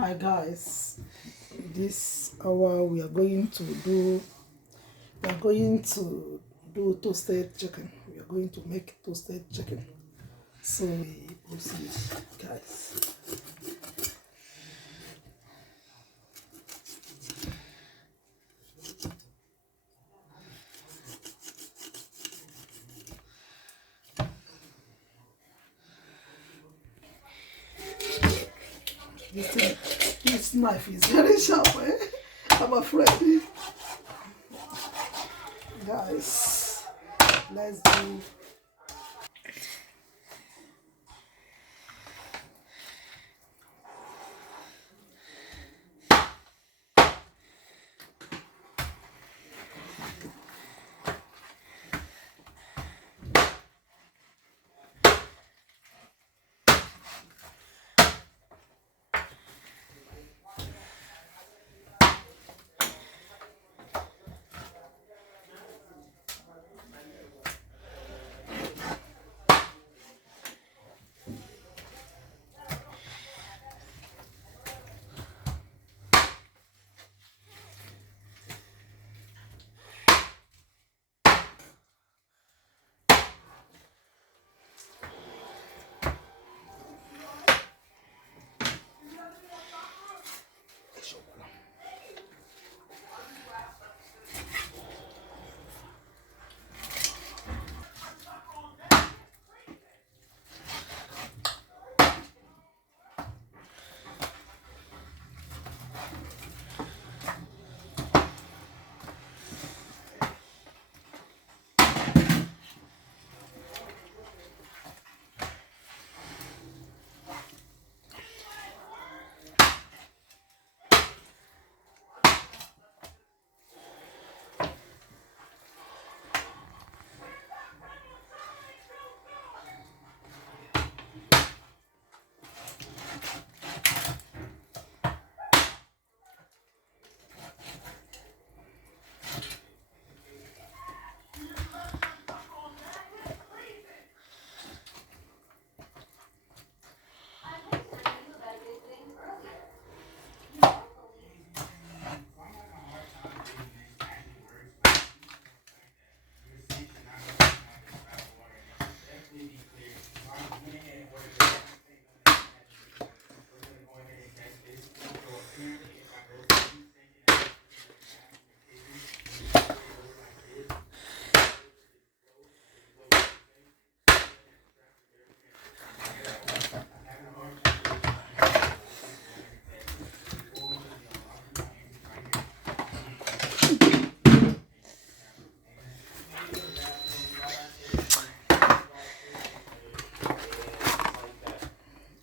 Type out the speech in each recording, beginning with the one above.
Hi guys, this hour we are going to do toasted chicken. We are going to make toasted chicken. So we proceed, guys. This knife is very sharp, eh? I'm afraid. Guys, let's do.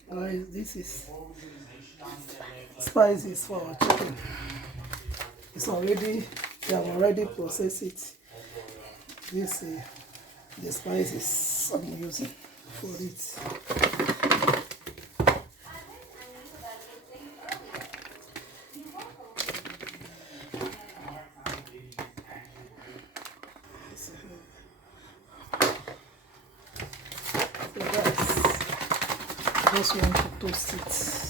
Guys, this is spices for our chicken. It's already, they have already processed it. This is the spices I'm using for it. So guys, just want to toast it.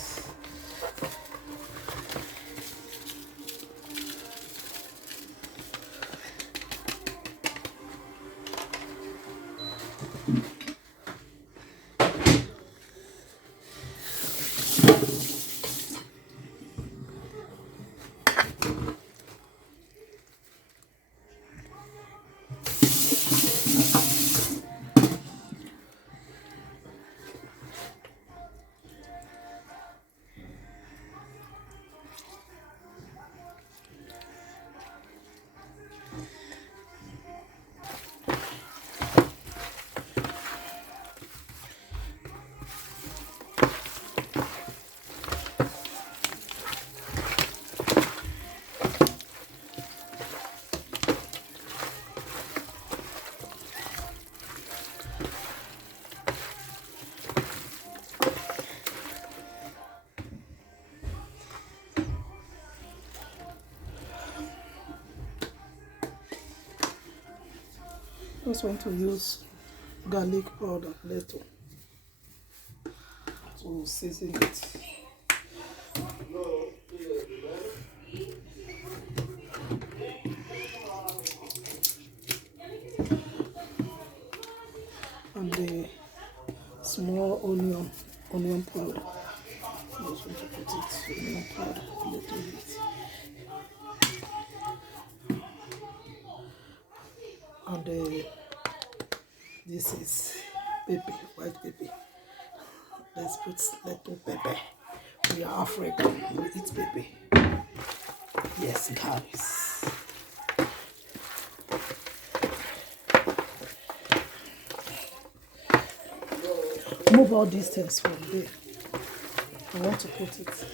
Just want to use garlic powder little to season it. small onion powder. I'm just going to put it, onion powder, a little bit. And this is pepper, white pepper. Let's put little pepper. We are African, we eat pepper. Yes, guys. Move all these things from there. I want to put it.